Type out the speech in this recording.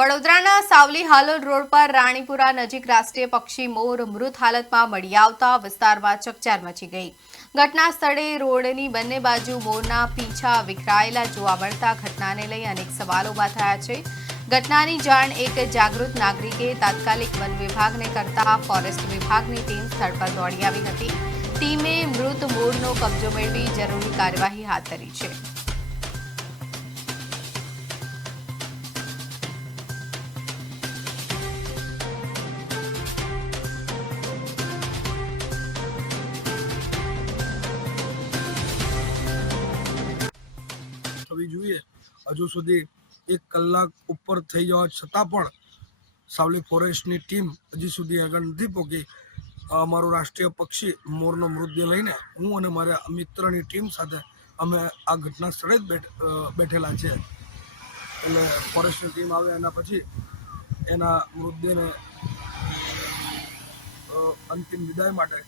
વડોદરાના સાવલી હાલોલ રોડ પર રાણીપુરા નજીક રાષ્ટ્રીય પક્ષી મોર મૃત હાલતમાં મળી આવતા વિસ્તારમાં ચકચાર મચી ગઈ। ઘટના સ્થળે રોડની બંને બાજુ મોરના પીંછા વિખરાયેલા જોવા મળતા ઘટનાને લઈ અનેક સવાલો ઊભા થયા છે। ઘટનાની જાણ એક જાગૃત નાગરિકે તાત્કાલિક વન વિભાગને કરતા ફોરેસ્ટ વિભાગની ટીમ સ્થળ પર દોડી આવી હતી। ટીમે મૃત મોરનો કબજો મેળવી જરૂરી કાર્યવાહી હાથ ધરી છે। થવી જોઈએ। હજુ સુધી 1 કલાક ઉપર થઈ જવા છતાં પણ સાવલી ફોરેસ્ટની ટીમ હજી સુધી આગળ નથી પહોંચી। અમારું રાષ્ટ્રીય પક્ષી મોરનો મૃતદેહ લઈને હું અને મારા મિત્રની ટીમ સાથે અમે આ ઘટના સ્થળે જ બેઠેલા છે। એટલે ફોરેસ્ટની ટીમ આવે એના પછી એના મૃતદેહને અંતિમ વિદાય માટે